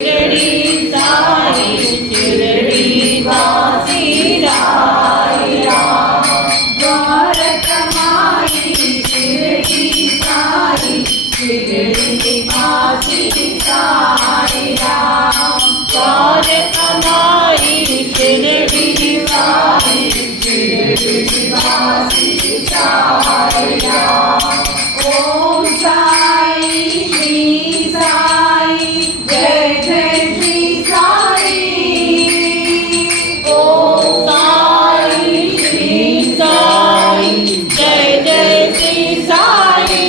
शिरडी साई शिरडी वासी राय राम द्वारकमाई शिरडी साई शिरडी वासी साई राम द्वारकमाई शिरडी साई शिरडी वासी साई राम ओम साई श्री साई जय जय श्री साई ओम साई श्री साई जय जय श्री साई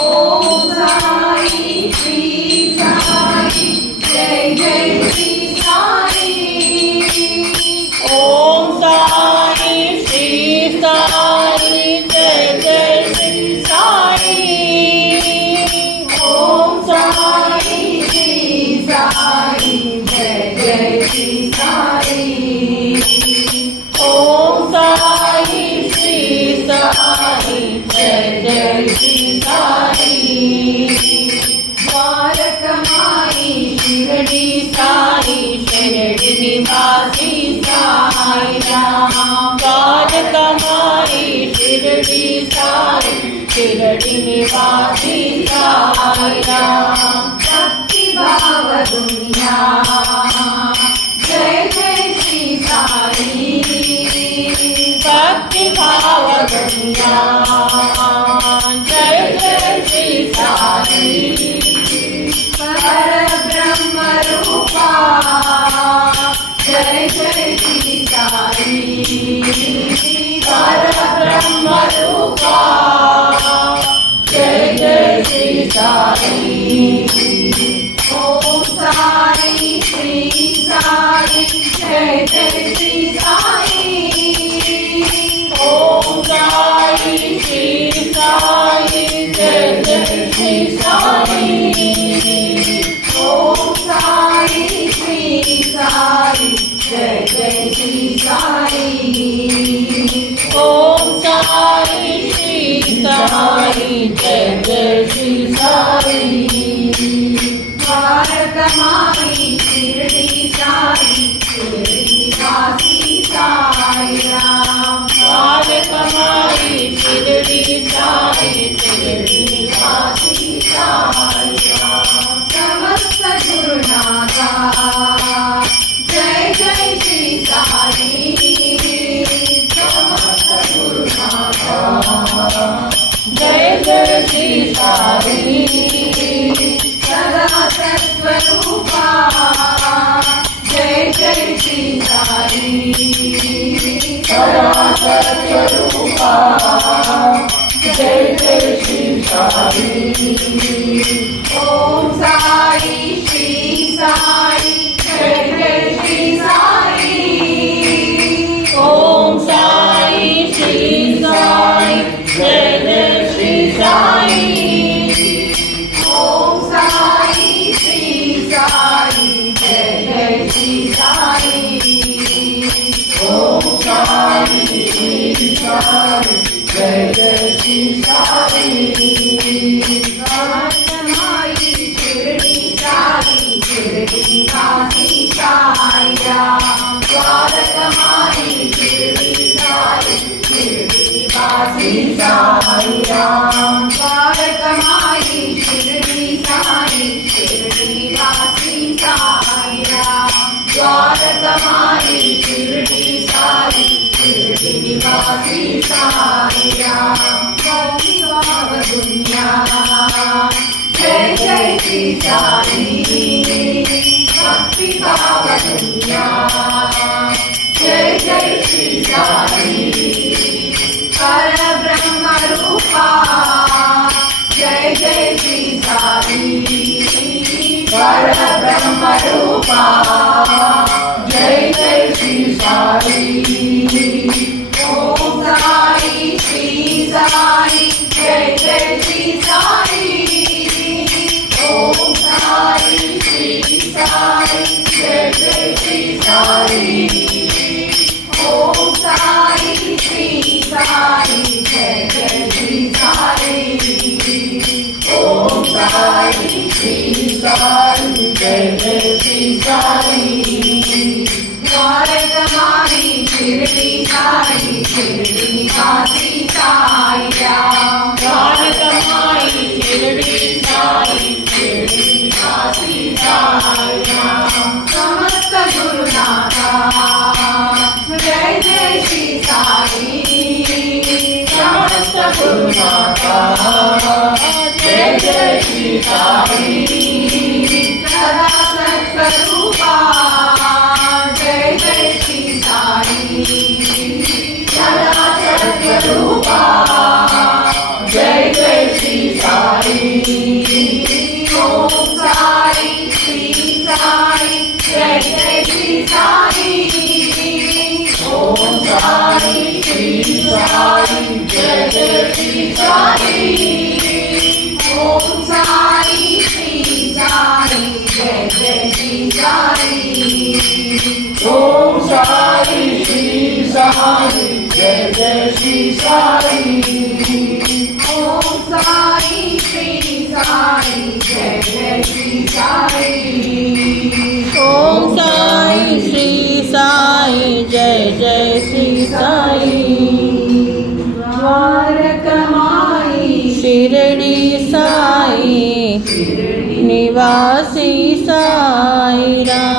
ओम साई श्री साई जय जय श्री साई ओम साई श्री साई जय जय श्री साई ओम साई श्री साई जय जय श्री साई ओम साई श्री साई जय जय श्री साई द्वारकमाई शिरडी साई शिरडी निवासी साई राम द्वारकमाई शिरडी साई शिरडी निवासी साई राम भक्ति भाव दुनिया जय जय श्री साई भक्ति भाव दुनिया जय जय श्री साई परब्रह्म रूपा जय जय श्री साई परब्रह्म रूपा जय जय श्री साई ओम साई श्री साई जय जय श्री साई ओम साई श्री साई जय जय श्री साई ओम साई श्री साई जय जय श्री साई ओम साई श्री साई जय जय श्री साई द्वारकमाई शिरडी साई शिरडी वासी साई राम द्वारकमाई शिरडी साई शिरडी वासी साई राम समस्त गुरुनाथा जय जय श्री साई समस्त गुरुनाथा जय जय श्री साई सदा सत्वरूपा जय जय श्री साई सदा सत्वरूपा जय जय श्री साई ओम साई श्री साई जय जय श्री साई ओम साई श्री साई जय जय श्री साई ओम साई श्री साई जय जय श्री साई ओम साई श्री साई जय जय श्री साई द्वारकमाई शिरडी साई शिरडी वासी साई राम द्वारकमाई शिरडी साई शिरडी वासी साई राम द्वारकमाई शिरडी साई शिरडी वासी साई राम द्वारकमाई शिरडी साई शिरडी वासी साई राम भक्ति भाव दुनिया जय जय श्री साई भक्ति भाव दुनिया जय जय श्री साई परब्रह्म रूपा जय जय श्री साई परब्रह्म रूपा जय जय श्री साई ओम साई श्री साई जय जय श्री साई ओम साई श्री साई जय जय श्री साई ओम साई श्री साई जय जय श्री साई ओम साई श्री साई जय जय श्री साई द्वारकमाई शिरडी साई शिरडी वासी साई राम द्वारकमाई शिरडी साई शिरडी वासी साई राम समस्त गुरुनाथा जय जय श्री साई समस्त गुरुनाथा जय जय श्री साई सदा सत्स्वरूपा जय जय श्री साई सदा सत्स्वरूपा जय जय श्री साई ओम साई श्री साई जय जय श्री साई ओम साई श्री साई जय जय श्री साई ओम साई श्री साई जय जय श्री साई ओम साई श्री साई जय जय श्री साई ओम साई श्री साई जय जय श्री साई ओम साई श्री साई जय जय श्री साई द्वारकमाई शिरडी साई निवासी साई राम